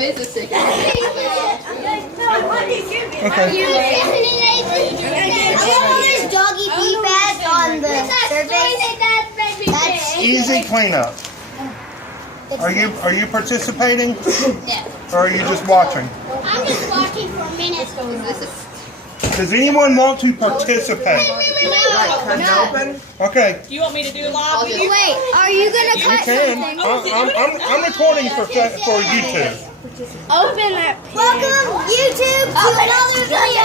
mom is a sick. Okay. There's doggy pee pads on the surface. That's Easy cleanup. Are you participating? Yeah. Or are you just watching? I'm just watching for a minute. Does anyone want to participate? No. Okay. Do you want me to do a live with you? Wait, are you gonna You cut can. something? I'm recording for YouTube. Open that. Welcome YouTube to another video.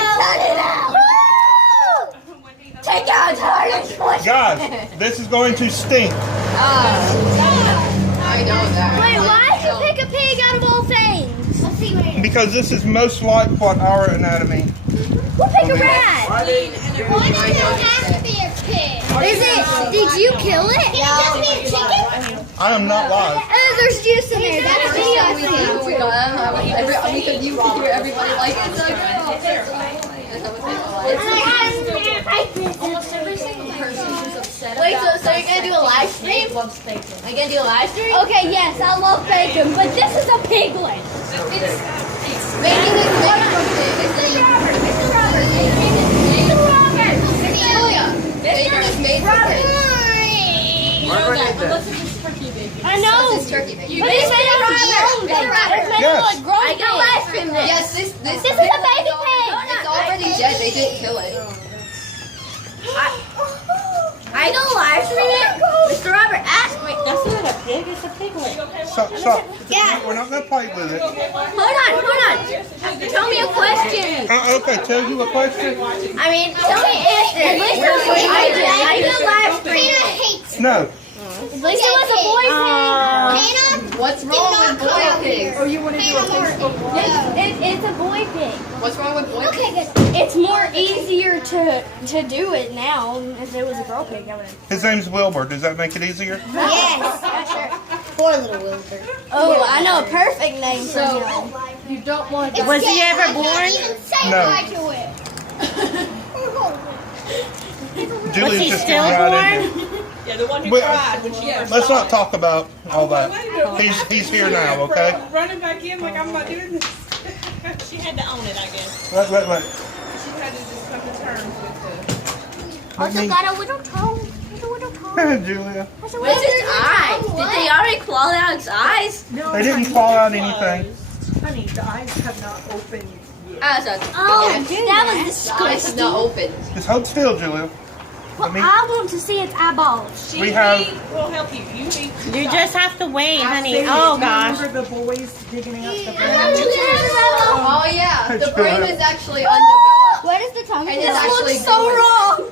Take out Target. Guys, this is going to stink. I know that. Wait, why did you pick a pig out of all things? Because this is most like what our anatomy. Who picked a rat? Why does it have to be a pig? Is it? Did you kill it? Can it just be a chicken? I am not live. Oh, there's juice in there. That's a video I Oh my god, because you hear everybody like it's a girl. Almost every single person who's upset. Wait, so you're gonna do a live stream? Are you gonna do a live stream? Okay, yes, I love bacon, but this is a piglet. Bacon is made from pigs. Mr. Robert, bacon is made from pigs. Bacon is made from pigs. I know. This is turkey bacon. But it's made out of grown bacon. It's made out of grown bacon. I can live stream this. Yes, this is a baby pig. It's already dead. They didn't kill it. I don't live stream it. Mr. Robert, ask me. That's not a pig, it's a piglet. Stop. We're not going to play with it. Hold on. Tell me a question. Okay, tell you a question? I mean, tell me if I do live stream. No. At least it was a boy pig. What's wrong with boy pigs? Oh, you want to do a Facebook Live? It's a boy pig. What's wrong with boy pigs? It's more easier to do it now. If it was a girl pig, I would have. His name's Wilbur. Does that make it easier? Yes. Poor little Wilbur. Oh, I know a perfect name for him. You don't want to. Was he ever born? No. Julia's he just still getting right in here. Yeah, the one who Wait, cried when she Let's not talk about all that. He's here now, okay? Running back in like I'm not doing this. She had to own it, I guess. Let. She had to just come to terms with Also got a little toe. Julia. What's its eyes? Did they already claw out its eyes? They didn't claw out anything. Honey, the eyes have not opened yet. Oh, that was The eyes have disgusting. not opened. Just hold still, Julia. Well, I want to see its eyeballs. We have. We'll help you. You need to You just have to wait, honey. See, Oh gosh. Remember the boys digging out the brain? Oh yeah, the brain is actually undeveloped. What is the tongue? And This it's actually looks so good. wrong.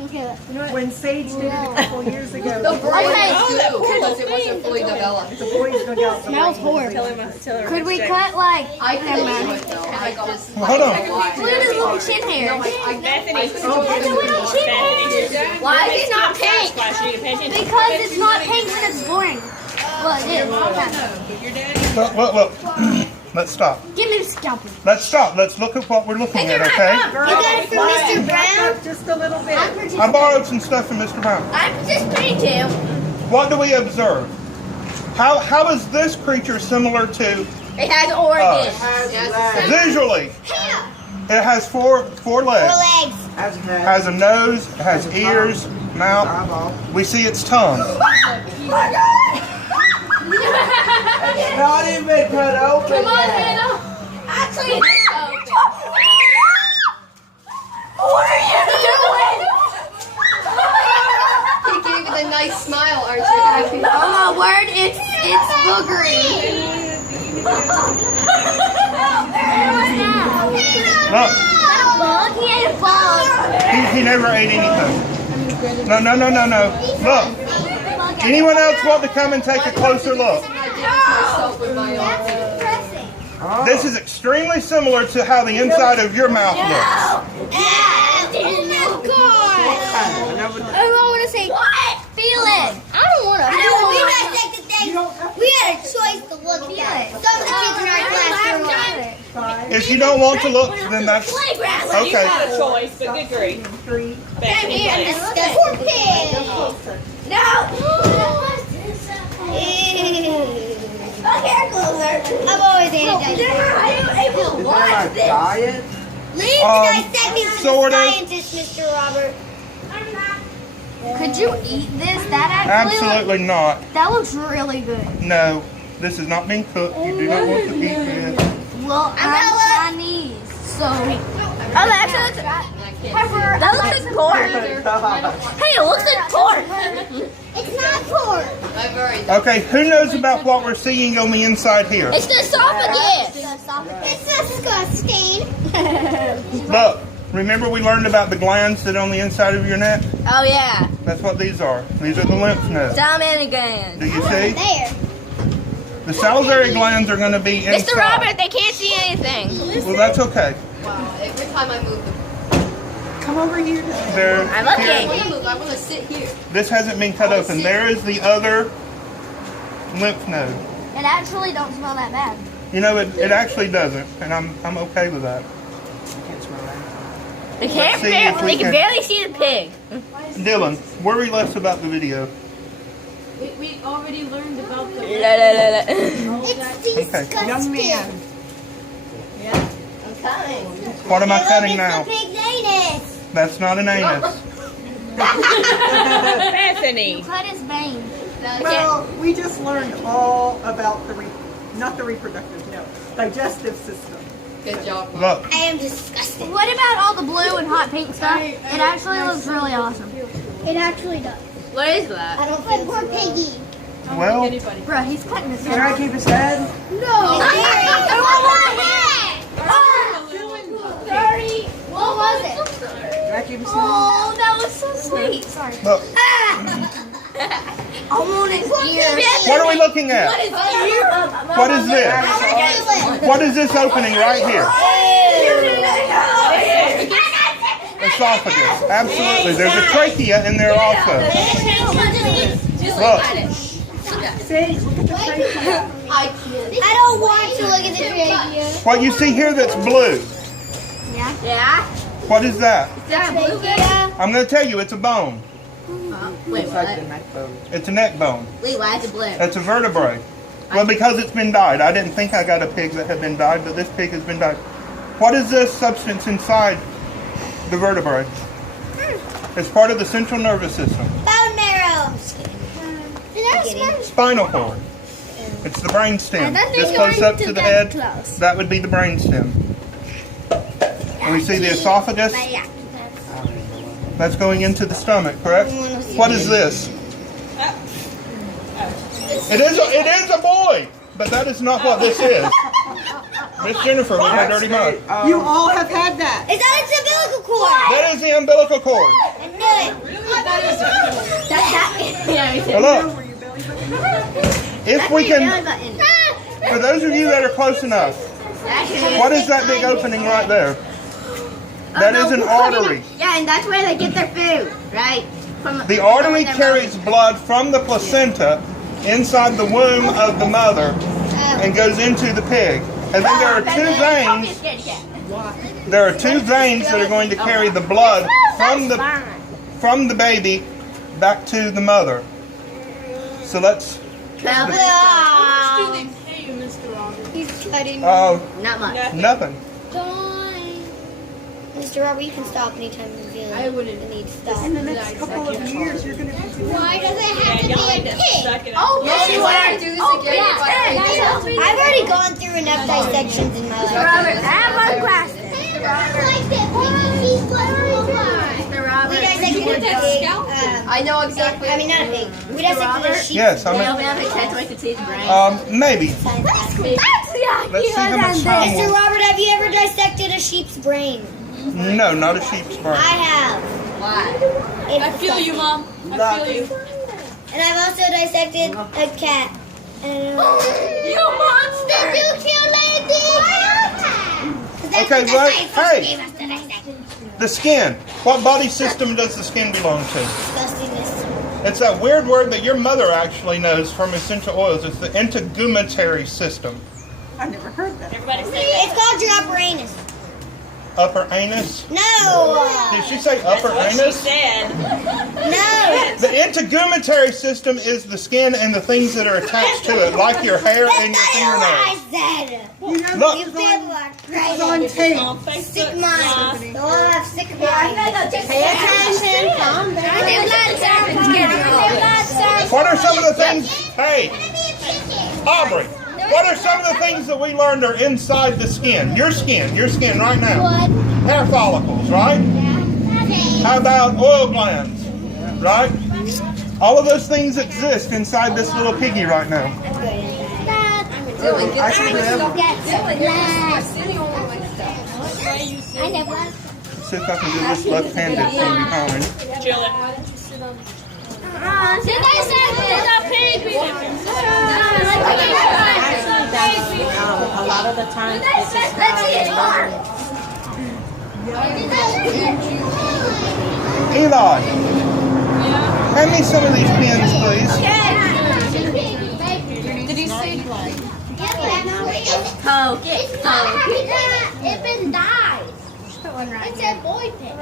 Okay. When Sage did it a couple years ago, The brain Okay. is due because it wasn't fully developed. the boys dug out the Smells brain. horrible. Could we cut like? I couldn't do it though. I just. Hold on. Look at his little chin hair. Bethany. That's a little chin hair. Why is it not pink? Squash, you need a pension? Because it's not pink when it's boring. Well, it is. Look. Let's stop. Give me the scalpel. Let's stop. Let's look at what we're looking at, okay? You got it from Mr. Back Brown? up just a little bit. I borrowed some stuff from Mr. Brown. I'm participating too. What do we observe? How is this creature similar to It has organs. visually? It has four legs. Has a nose, it has ears, mouth. We see its tongue. Not even cut open. Come on, Hannah. Actually, it's open. What are you doing? He gave it a nice smile, aren't you happy? Oh my word, it's boogery. Look, Bug? He ate a bug. he never ate anything. No. Look, anyone else want to come and take a closer look? Myself with my own. This is extremely similar to how the inside of your mouth looks. Oh God. I want to say, feel it. I don't want to feel it. We had a choice to look at it. Some of the kids in our class were. If you don't want to look, then that's You okay. had a choice, but good grief. Bethany, please. Poor pig. No. I've always anti-digestive. Leave the dissecting to the sort of. scientist, Mr. Robert. Could you eat this? That actually Absolutely not. that looks really good. No, this is not being cooked. You do not want to eat this. Well, I'm Chinese, so. Oh, that looks like pork. Hey, it looks like pork. It's not pork. Okay, who knows about what we're seeing on the inside here? It's the esophagus. It's disgusting. Look, remember we learned about the glands that are on the inside of your neck? Oh yeah, That's what these are. These are the lymph nodes. salmonella gland. Do you see? There. The salivary glands are going to be inside. Mr. Robert, they can't see anything. Well, that's okay. Wow, every time I move them. Come over here. They're I'm I looking. want to move, I want to sit here. This hasn't been cut open. There is the other lymph node. It actually don't smell that bad. You know, it actually doesn't, and I'm okay with that. They can't. see if we They can can- barely see the pig. Dylan, worry less about the video. We already learned about the. It's disgusting. Young man. What am I Look, cutting it's now? the pig's anus. That's not an anus. Bethany. Cut his vein. Well, we just learned all about not the reproductive, no, digestive system. Good job. Look, I am disgusted. What about all the blue and hot pink stuff? It actually looks really awesome. It actually does. What is that? I don't think poor piggy. well, Bro, he's cutting his Can I keep his head? No. What was it? Can I keep his head? Oh, that was so sweet. Sorry. look. I want his ears. What are we looking at? What is this? What is this opening right here? Esophagus. Absolutely. There's a trachea in there also. Look. See, look at the trachea. I don't want to look at the trachea. What you see here that's blue. Yeah. What is that? Trachea. I'm going to tell you, it's a bone. Wait, what? It's a neck bone. Wait, why is it blue? It's a vertebrae. Well, because it's been dyed. I didn't think I got a pig that had been dyed, but this pig has been dyed. What is this substance inside the vertebrae? It's part of the central nervous system. Bone marrow. Spinal cord. It's the brain stem. I thought This they close were up to too the that head. close. That would be the brain stem. And we see the esophagus. That's going into the stomach, correct? What is this? It is a boy, but that is not what this is. Miss Jennifer with her dirty mouth. You all have had that. Is that its umbilical cord? That is the umbilical cord. I knew it. Now look, Were you belly button? if we can, for those of you that are close enough, what is that big opening right there? That is an artery. Yeah, and that's where they get their food, right? The artery carries blood from the placenta inside the womb of the mother and goes into the pig. And then there are two veins. There are two veins that are going to carry the blood from the baby back to the mother. So let's. He's cutting. Not much. Nothing. Mr. Robert, you can stop anytime you feel like you need to stop. In the next couple of years, you're going to be doing Why does it have to Y'all be a need to pig? suck it up. Oh, yes, you want to do this again? I've already gone through enough dissections in my life. Robert, I have one question. We dissected a pig. I know exactly. I mean, not a pig. We dissected a sheep. Yes, I'm. They'll be able to catch so I can see his brain. Maybe. Let's see how much time. Mr. Robert, have you ever dissected a sheep's brain? No, not a sheep's brain. I have. Why? I feel you, Mom. I feel you. And I've also dissected a cat. You monster! Did you kill Lady? Okay, right. Hey, the skin. What body system does the skin belong to? Disgustingness. It's that weird word that your mother actually knows from essential oils. It's the integumentary system. I've never heard that. Everybody say It's called your upper anus. upper anus? No. Did she say upper What she anus? said. No. The integumentary system is the skin and the things that are attached to it, like your hair and your fingernails. said. You know, Look. You people are it's crazy. on tape. On Facebook Sick mind. Live. You'll have sick mind. Pay attention. Calm down. What are some of the things? Hey, Aubrey. What are some of the things that we learned are inside the skin? Your skin right now. Hair follicles, right? How about oil glands, right? All of those things exist inside this little piggy right now. I can live. I never. See if I can do this left-handed from behind. Jill. A lot of the time, this is Eli, hand me some of these pins, please. Did you see? Poke it. It been died. It said boy pig.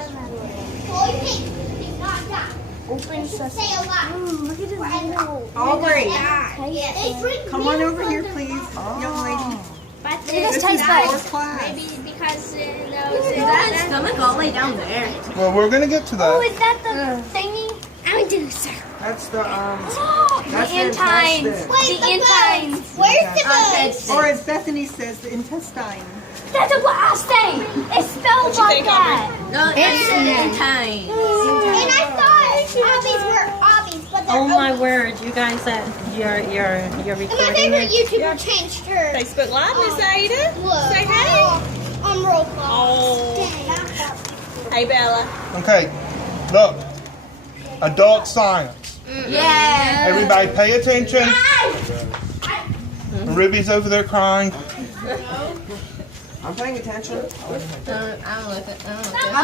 Boy pig did not die. Open say a lot. Look at his nose. Aubrey, Yes. come on over here, please, young lady. But This is your class. maybe because That stomach all the way down there. Well, we're going to get to that. is that the thingy? I would do so. That's the The that's the intestines. intestine. Wait, the intestines. Where's the bugs? Or as Bethany says, the intestine. That's what I say. It's spelled you like think, that. No, it's intestine. And I thought obbies were obbies, but they're Oh my word, you guys that you're And my recording favorite it. YouTuber changed her. Facebook Live, Miss Ada. Look. Say hey. On Roblox. Oh. Hey, Bella. Okay, look. Adult science. Yeah. Everybody pay attention. Ruby's over there crying. I'm paying attention. I'm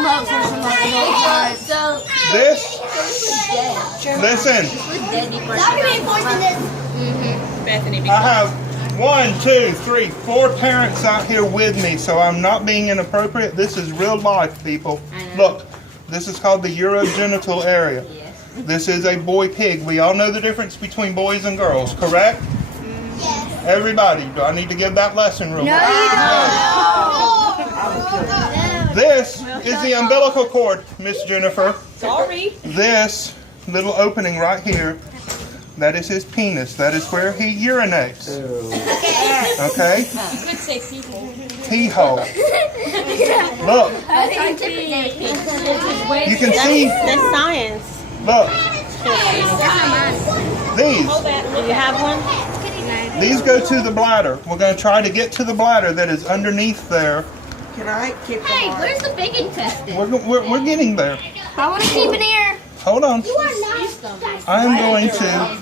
up for some So, This, listen, Stop reinforcing this. Bethany, be I quiet. have 1, 2, 3, 4 parents out here with me, so I'm not being inappropriate. This is real life, people. Look, this is called the urogenital area. This is a boy pig. We all know the difference between boys and girls, correct? Yes. Everybody, do I need to give that lesson real quick? No. This is the umbilical cord, Miss Jennifer. Sorry. This little opening right here, that is his penis. That is where he urinates. Okay? You could say people. Pee hole. Look, you can see, That's science. look, these. Hold that. Do you have one? These go to the bladder. We're going to try to get to the bladder that is underneath there. Can I keep them hey, on? where's the big intestine? We're getting there. I want to keep it here. Hold on. You are not. I'm going to. I'm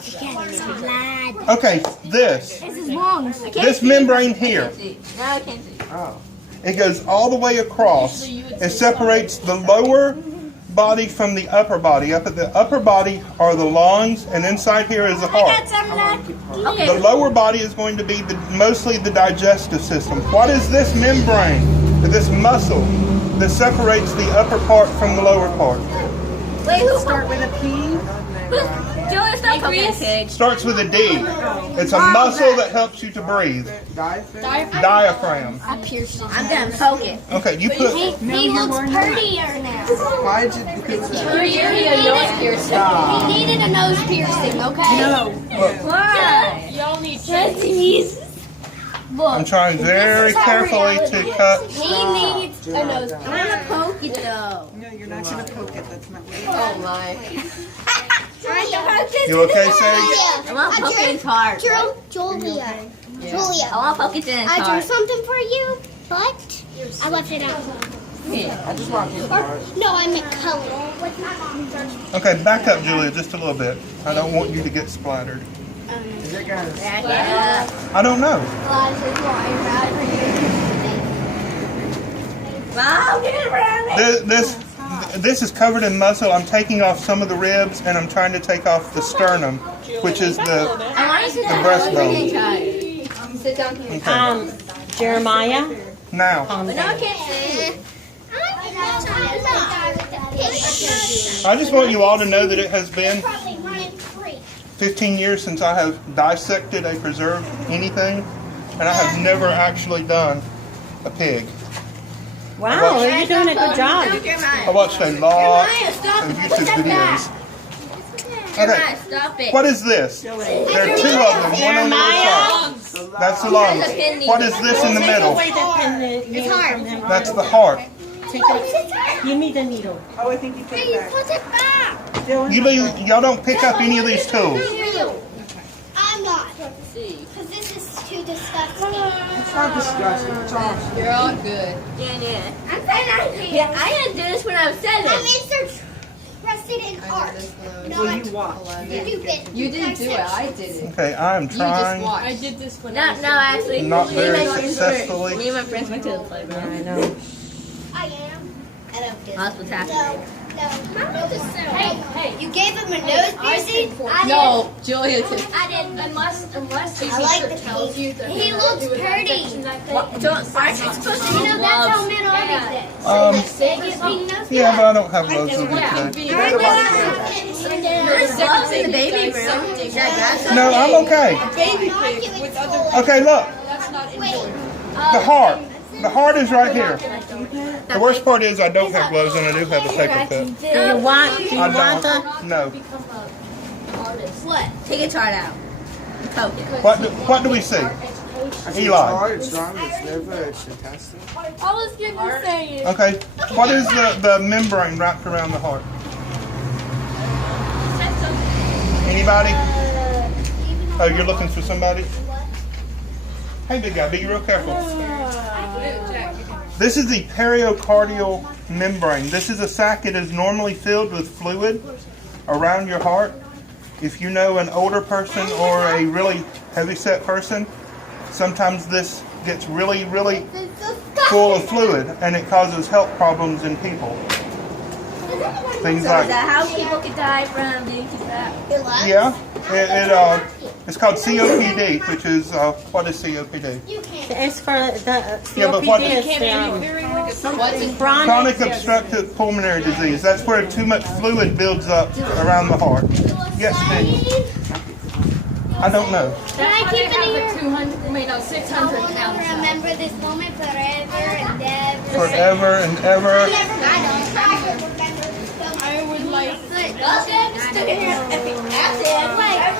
together. Glad. Okay, this. This is lungs. This membrane here. No, I can't see. Oh. It goes all the way across. It separates the lower body from the upper body. Up at the upper body are the lungs, and inside here is the heart. The lower body is going to be mostly the digestive system. What is this membrane, this muscle that separates the upper part from the lower part? Wait, who Start with a P. Julia, stop poking the pig. Starts with a D. It's a muscle that helps you to breathe. Diaphragm. I'm gonna poke it. Okay, you put. He looks prettier now. Why'd you? Because He needed a nose piercing, okay? no. Why? Y'all need He's, I'm trying very carefully to cut. he needs a nose I'm gonna poke it though. No, you're not gonna poke it. That's not what. Oh my. You okay, Sage? I want to poke it in his heart. Julia. I want to poke it in his I do heart. something for you, but I left it out. I just want to. No, I meant color. Okay, back up, Julia, just a little bit. I don't want you to get splattered. Is it gonna? Yeah. I don't know. Wow, get around it. This is covered in muscle. I'm taking off some of the ribs, and I'm trying to take off the sternum, which is the I want to sit down. breastbone. Sit down here. Okay. Jeremiah, Now, But no, I can't see. I just want you all to know that it has been Probably 1 in 3. 15 years since I have dissected a preserved anything, and I have never actually done a pig. Wow, you're doing a good job. I watched a lot of YouTube videos. Okay, Stop it. what is this? There are 2 of them, one on either side. That's the lungs. What is this in the middle? It's hard. That's the heart. Give me the needle. Oh, I think you took it back. Put it back. Y'all don't pick up any of these tools. I'm not. Because this is too disgusting. It's not disgusting. It's awesome. You're all good. I'm saying I can't. Yeah, I didn't do this when I was 7. I'm interested in art. No, Well, you watch. You didn't do it. I did it. Okay, I am You just trying, watched. I did this when No, I was no, actually. not me and very my friends successfully. Me and my friends went to the playground. I know. I am. I don't do That's what's happening. No. Hey, you gave him a nose piercing? No, Julia did. I didn't. Unless I like the he looks pretty. Aren't you supposed to You use know, that's how gloves? men are these days. Yeah, but I don't have those with me today. There's gloves in the baby room. No, I'm okay. Okay, look. The heart. The heart is right here. The worst part is I don't have gloves and I do have a paper cut. Do you want I the? don't. No. What? Take its heart out. Poke it. What do we see? Eli. It's lung, it's liver, it's intestine. I was gonna say it. Okay. What is the membrane wrapped around the heart? Anybody? Oh, you're looking for somebody? Hey, big guy, be real careful. This is the periocardial membrane. This is a sac that is normally filled with fluid around your heart. If you know an older person or a really heavy-set person, sometimes this gets really, really full of fluid, and it causes health problems in people. Things So like is that how people could die from being too fat? yeah, it's called COPD, which is what is COPD? It's for the Yeah, but what- COPD is chronic. Chronic obstructive pulmonary disease. That's where too much fluid builds up around the heart. Yes, Steve. I don't know. Can I keep it here? 600 pounds. Remember this moment forever and ever. Forever and ever. I would like.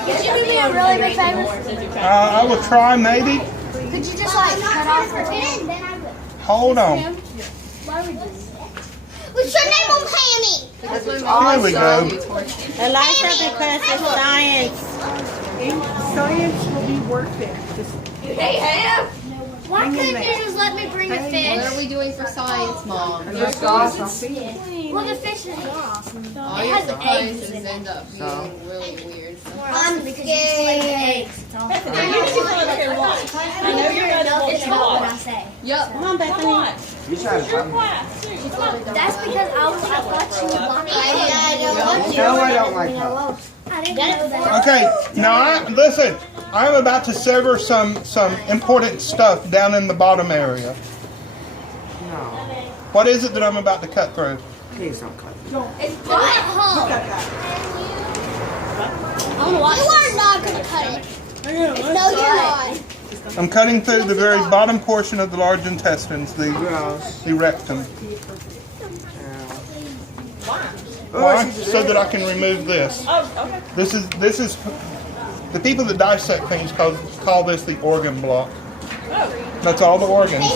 Could you do me a really big favor? I will try maybe. Could you just like cut off the tip? Then I would. Hold on. What's your name on Pammy? There we go. Eliza, because it's science. Science will be worth it. Just Why couldn't you just let me bring a What are fish? we doing for science, Mom? just awesome. Well, the fish is awesome. All It your has eggs in sciences it. end up being really weird. I'm because you just like the eggs. I know you're not able It's to not what I watch. say. Yup. Come on, Bethany. You try to Your find me. class, too. Come on. That's because I thought you would block me. I don't want you. No, I don't like that. I didn't know that. Okay, now listen. I'm about to sever some important stuff down in the bottom area. No. What is it that I'm about to cut through? Please don't cut me. It's butthole. You are not going to cut it. No, you're not. I'm cutting through the very bottom portion of the large intestines, the Gross. rectum. Oh, Why? So that I can remove this. Oh, okay. This is the people that dissect things call this the organ block. That's all the organs.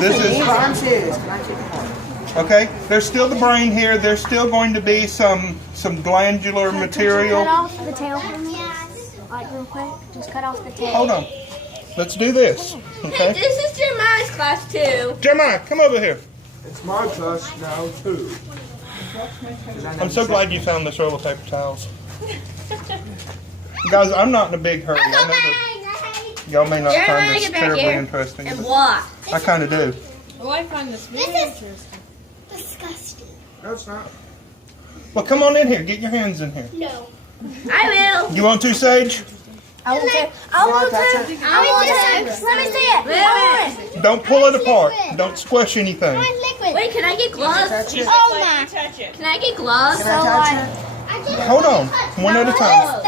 This is I'm serious. Can I take a heart? okay. There's still the brain here. There's still going to be some glandular Cut material. off the tail for me? Like real quick? Just cut off the tail. Hold on. Let's do this. Okay. This is Jeremiah's class too. Jeremiah, come over here. It's my class now, too. I'm so glad you found this roll of paper towels. Guys, I'm not in a big hurry. I know that y'all may not find Jeremiah, this get back terribly here interesting, and but walk. I kind of do. Oh, I find this really This is- interesting. Disgusting. No, it's not. Well, come on in here. Get your hands in here. No. I will. You want to, Sage? I will take. I will take. I will take. Let me see it. don't pull it apart. Don't squish anything. Mine's liquid. Wait, can I get gloves? Oh my. Can I get gloves? So what? Hold on, one at a time.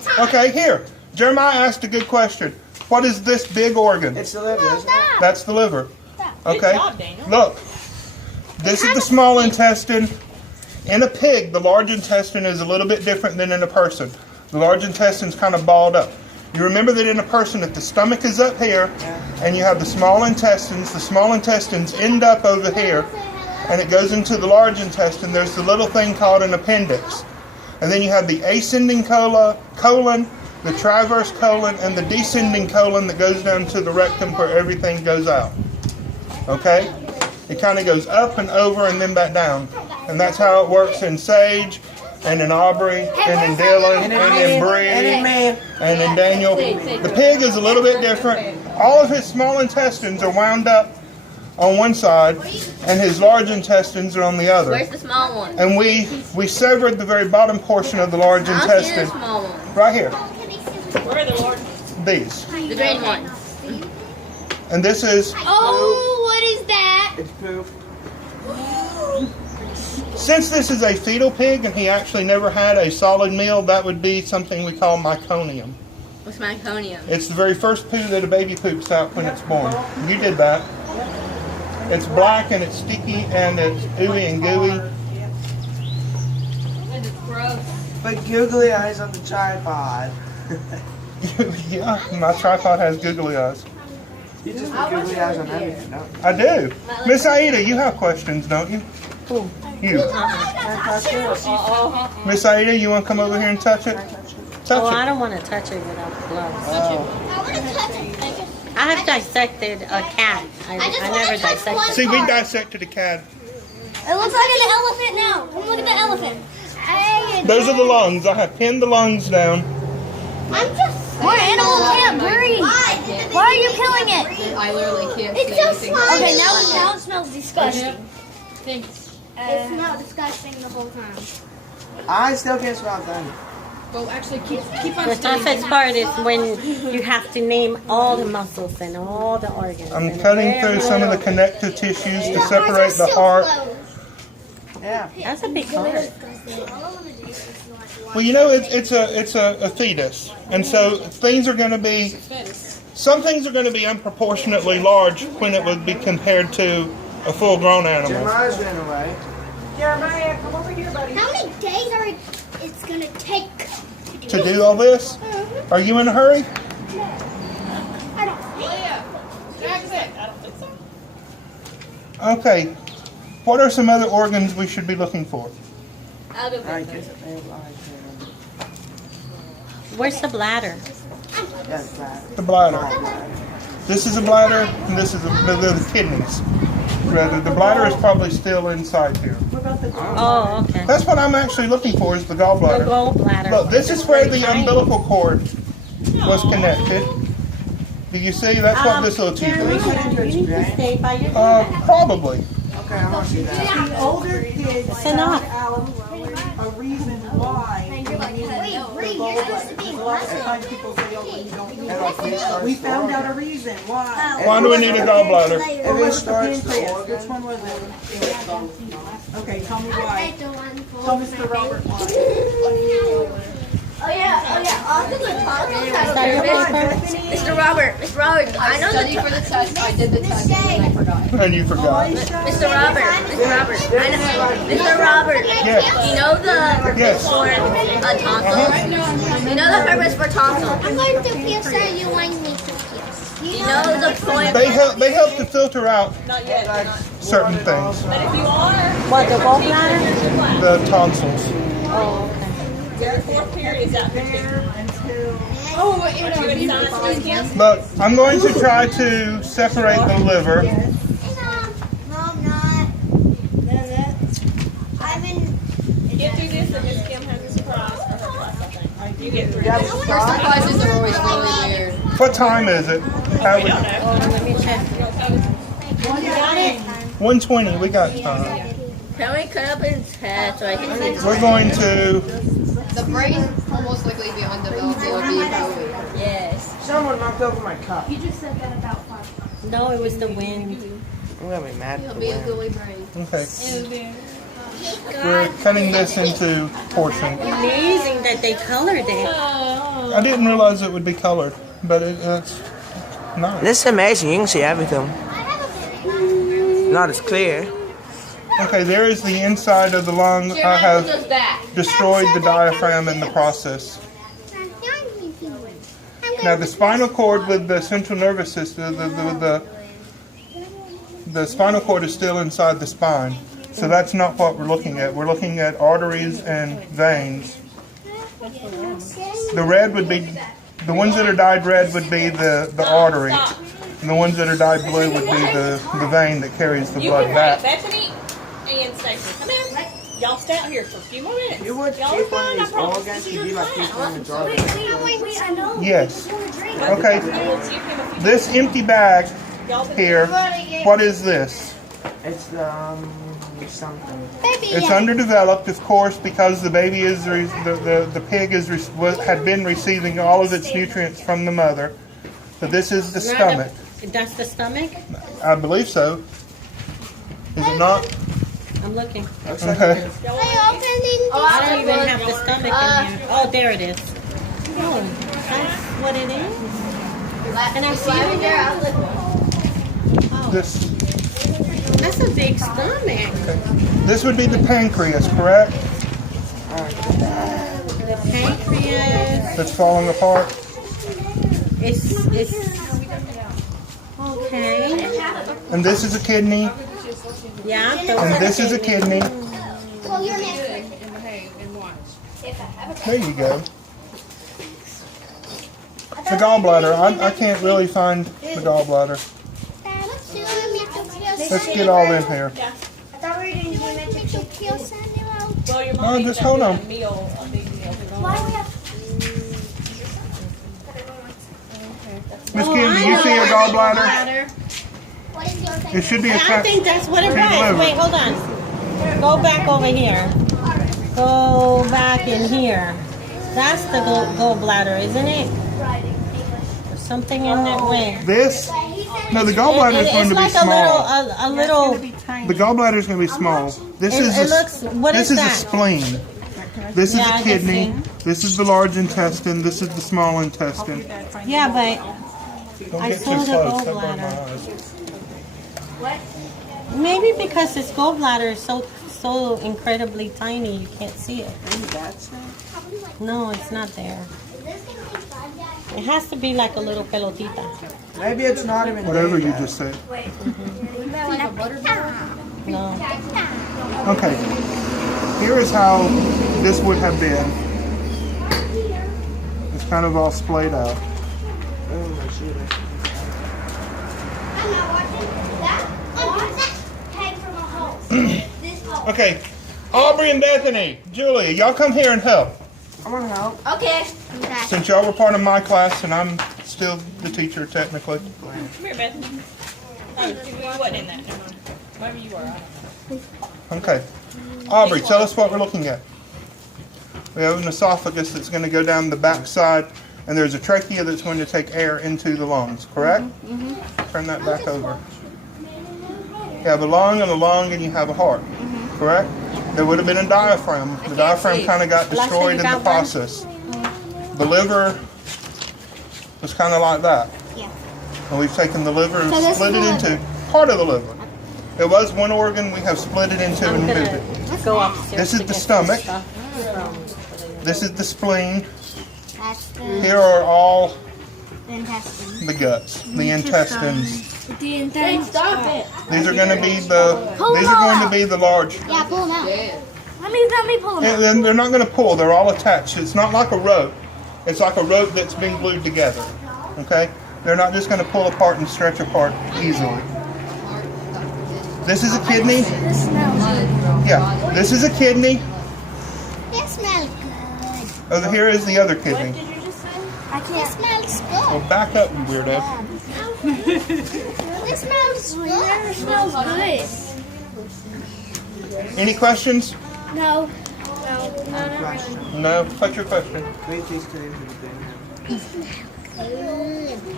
Stop. Okay, here. Jeremiah asked a good question. What is this big organ? It's the liver, isn't it? That's the liver. Okay. job, Daniel. Look. This is the small intestine. In a pig, the large intestine is a little bit different than in a person. The large intestine is kind of balled up. You remember that in a person, if the stomach is up here and you have the small intestines end up over here and it goes into the large intestine, there's the little thing called an appendix. And then you have the ascending colon, the transverse colon, and the descending colon that goes down to the rectum where everything goes out. Okay? It kind of goes up and over and then back down. And that's how it works in Sage, and in Aubrey, and in Dylan, and in Bree, and in Daniel. The pig is a little bit different. All of his small intestines are wound up on one side, and his large intestines are on the other. Where's the small one? And we severed the very bottom portion of the large I don't see intestine. the small one. Right here. Where are the large? These. The green one. And this is, Oh, what is that? It's poop. since this is a fetal pig and he actually never had a solid meal, that would be something we call meconium. What's Meconium? It's the very first poo that a baby poops out when it's born. You did that. It's black and it's sticky and it's ooey and gooey. But googly eyes on the tripod. Yeah, my tripod has googly eyes. You just put googly eyes on everything, don't you? I do. Miss Aida, you have questions, don't you? Who? You. Miss Aida, you want to come over here and touch it? Touch Oh, I it. don't want to touch it without gloves. I want to touch it. I have dissected a cat. I never dissected. See, we dissected a cat. It looks like an elephant now. Look at the elephant. Those are the lungs. I have pinned the lungs down. I'm just. More animals can't breathe. Why are you killing it? I literally can't It's see so anything. slimy. Okay, now it smells disgusting. Thanks. It smelled disgusting the whole time. I still can't smell them. Well, actually, keep on The saying toughest part is when you have to name all the muscles and all the organs. I'm and cutting through every some of the little- connective tissues to separate the heart. Yeah. That's a big heart. Well, you know, it's a fetus, and so things are going to be, some things are going to be unproportionately large when it would be compared to a full-grown animal. Jeremiah's ran away. Jeremiah, come over here, buddy. How many days are it's gonna take To do all this, are you in a hurry? I don't think. That's it. I don't think so. Okay. What are some other organs we should be looking for? I'll go I get guess them. it may have lied. Where's the bladder? Yes, that. The bladder. This is a bladder, and this is the kidneys. Rather, the bladder is probably still inside here. Oh, okay. That's what I'm actually looking for, is the The gallbladder. gallbladder. Look, this is where the umbilical cord was connected. Do you see? That's what this little tube Jeremy, is. you need to stay by your Probably. Okay, I want to see that. The older kids It's enough. found out a reason why. Wait, Bree, you're supposed to be A lot of times people say, oh, well, you don't need It all it. We found out a reason why. Why do we need a gallbladder? If it starts the Which organ, one was it? Okay, tell me why. Tell Mr. Robert why. Oh yeah. Also the tonsils Is that your paper? Mr. Robert, I know Studied for the test. I did the test and then I forgot. And you forgot. Mr. Robert, I know, Mr. Robert, Yes. you know the purpose Yes. for a tonsil? You know the purpose for tonsil? I'm going to pierce her. You want me to pierce? You know the point. They help to filter out Not yet. certain things. But if you are, What, the gallbladder? The tonsils. Oh, okay. your fourth period is after two. There until. Oh, are you in science this camp? Look, I'm going to try to separate the liver. No, I'm not. I'm in. Get through this and Miss Kim has a surprise for her class, I think. You get through yeah, this. First surprises are always really weird. What time is it? How We don't know. Oh, let me check. You got it? 1:20. We got time. Can we cut up in half so I can see? We're going to. The brain will most likely be undeveloped. It will be probably. Yes. someone knocked over my cup. You just said that about 5 No, it was the wind. I'm gonna be mad It'll at the be a wind. gooey brain. Okay. We're cutting this into portions. Amazing that they colored it. I didn't realize it would be colored, but it's nice. This is amazing. You can see everything. Not as clear. Okay, there is the inside of the lung. I have Does that. destroyed the diaphragm in the process. Now the spinal cord with the central nervous system, the spinal cord is still inside the spine. So that's not what we're looking at. We're looking at arteries and veins. The red would be, the ones that are dyed red would be the artery. And the ones that are dyed blue would be the vein that carries the You blood can back. wait, Bethany and Stacy. Come here. Y'all stay out here for a few more minutes. You would Y'all keep are fine, one I of these promise. organs This is to your be like class. people in the jar. Yes. And Okay, we'll give him a few this empty bag y'all been here, what is this? It's something. It's underdeveloped, of course, because the baby is the pig had been receiving all of its nutrients from the mother. But this is the stomach. That's the stomach? I believe so. Is it not? I'm looking. Okay. I don't even have the stomach in here. Oh, there it is. Oh, that's what it is? And I see it there. This That's a big stomach. this would be the pancreas, correct? The pancreas. That's falling apart. It's okay. And this is a kidney. Yeah, And this is a kidney. There you go. The gallbladder. I can't really find the gallbladder. Let's get all in here. Well, your Oh, mom just hold on. a big meal. Miss Kim, do you see a gallbladder? It should be I attached. think that's what it to the was. liver. Wait, hold on. Go back over here. Go back in here. That's the gallbladder, isn't it? There's something in that way. This? No, the gallbladder is going to be It's like small. a little. The gallbladder is going to be small. This is It looks. What this is is a that? spleen. This is Yeah, I a can kidney. This is the large intestine. This is the small intestine. Yeah, but Don't I get saw too the close. Don't burn my gallbladder. eyes. maybe because this gallbladder is so incredibly tiny, you can't see it. No, it's not there. It has to be like a little pelotita. Maybe it's not even Whatever there you yet. just said. No. Okay. Here is how this would have been. It's kind of all splayed out. Oh, my shit. Okay. Aubrey and Bethany, Julia, y'all come here and help. I want to help. Okay. Since y'all were part of my class and I'm still the teacher technically. Come here, Bethany. Oh, you wasn't in that. Never mind. Wherever you are. Okay. Aubrey, tell us what we're looking at. We have an esophagus that's going to go down the back side, and there's a trachea that's going to take air into the lungs, correct? Turn that back over. You have a lung, and you have a heart, correct? There would have been a diaphragm. The diaphragm kind of got destroyed in the process. The liver was kind of like that. Yeah. And we've taken the liver and So this split it is into part of the liver. It was one organ, we have split it into and moved it. Go upstairs. This is to the get stomach. stuff. This is the spleen. That's the Here are all intestine. the guts, the intestines. The intestine. Stop it. These are going to be the large. Yeah, pull them out. Let me pull them out. And they're not going to pull. They're all attached. It's not like a rope. It's like a rope that's been glued together. Okay? They're not just going to pull apart and stretch apart easily. This is a kidney. This smells good. Yeah. This is a kidney. It smells good. Over here is the other kidney. I can't. It smells good. Well, back up, you weirdo. It smells good. It never smells good. Any questions? No. No? What's your question? Wait, please,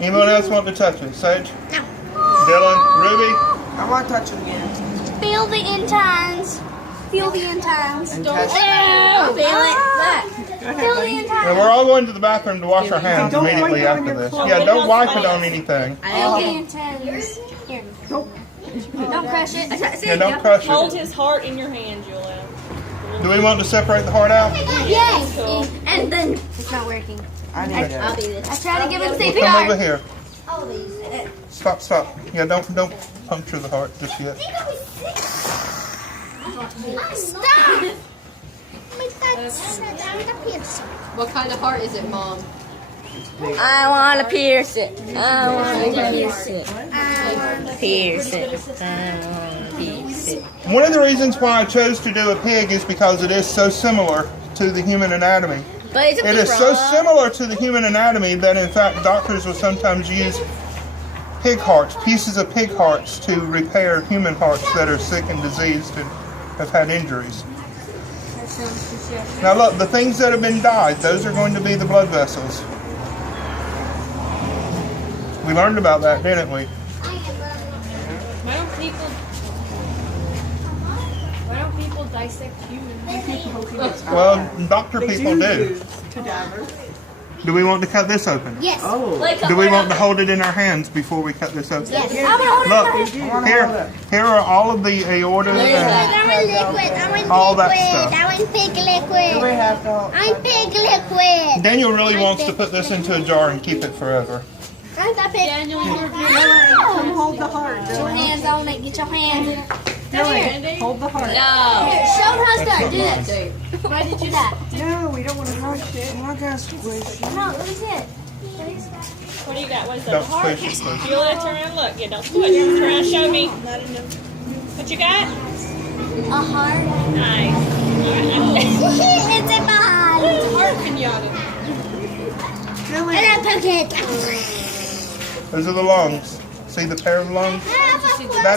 Anyone else want to touch it? Sage? No. Dylan, Ruby. I want to touch it again. Feel the intines. Feel the intines. Intestine. Feel it. Feel the intines. And we're all going to the bathroom to wash our hands Don't immediately wipe it on after your this. clothes. Yeah, don't wipe it on anything. Feel the intines. Here. Don't crush it. Yeah, don't crush Hold it. his heart in your hand, Julia. Do we want to separate the heart out? Yes. And then it's not working. I need it. I'll do this. I try to give him Well, come over CPR. here. Stop. Yeah, don't puncture the heart just yet. Stop. What kind of heart is it, Mom? I want to pierce it. I want to pierce it. Pierce it. I want to pierce it. One of the reasons why I chose to do a pig is because it is so similar to the human anatomy. But it's a It is so similar to the human anatomy that in fact doctors will sometimes use pig hearts, pieces of pig hearts to repair human hearts that are sick and diseased and have had injuries. Now look, the things that have been dyed, those are going to be the blood vessels. We learned about that, didn't we? Why don't people dissect humans? Well, doctor They people do. use cadavers. Do we want to cut this open? Yes. Oh. Do we want to hold it in our hands before we cut this open? Yes. I'm gonna hold it. Look, here are all of the aorta and I want liquid. I want all that liquid. stuff. I want pig Do we liquid. have to? I want pig liquid. Daniel really wants to put this into a jar and keep it forever. I want that pig. Daniel, Come hold the heart, Get your Dylan. hands on it. Get your hands. Dylan, hold the heart. Here, show them how it's done. Do this. Why did you do that? No, we don't want to crush it. I'm not going to squish it. No, what is it? What do you got? What is that? Don't The heart? squish it, please. Julia, turn around and look. Yeah, don't squish. Turn around and show me. What you got? A heart. Nice. It's a ball. Heart pinata. And I poke it. Those are the lungs. See the pair of lungs?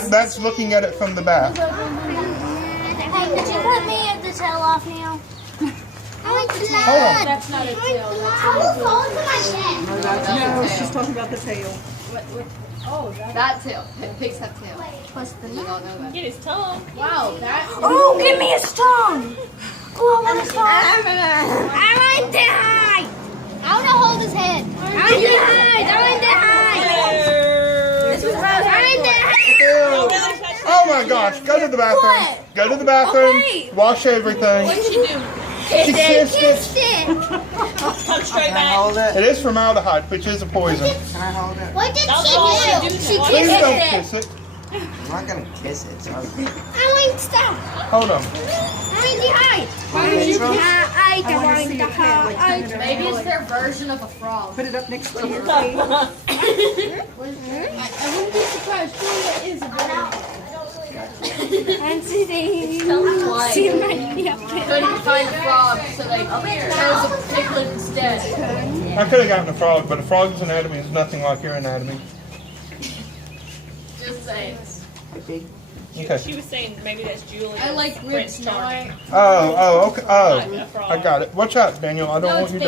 That's looking at it from the back. Hey, could you put me at the tail off now? I want the Hold on. That's not a tail. I will fall to my neck. No, she's talking about the tail. That tail. Pigs have tails. What's the You don't know that. Get his tongue. Wow, that. Oh, give me his tongue. Oh, I want his tongue. I want the hide. I want to hold his head. I want the hide. I want the hide. This was gross. I want the hide. Oh my gosh, go to the bathroom. Go to the bathroom. Wash everything. What did you do? She kissed it. Kissed it. Come straight Can I back. hold it? It is formaldehyde, which is a poison. Can I hold it? What did Don't she hold it. do? Do She that. Please kissed don't it. kiss it. I'm not going to kiss it. Sorry. I want stop. Hold on. I want the hide. I want the hide. Maybe it's their version of a frog. Put it up next to your face. I wouldn't be surprised. Julia is a I'm sitting. Like, couldn't find a frog, so they chose a piglet instead. I could have gotten a frog, but a frog's anatomy is nothing like your anatomy. Just saying. Okay. She was saying maybe that's Julia. I like ribs, Prince Charming. Oh, okay. Oh, Not a frog. I got it. Watch out, Daniel. I don't want you to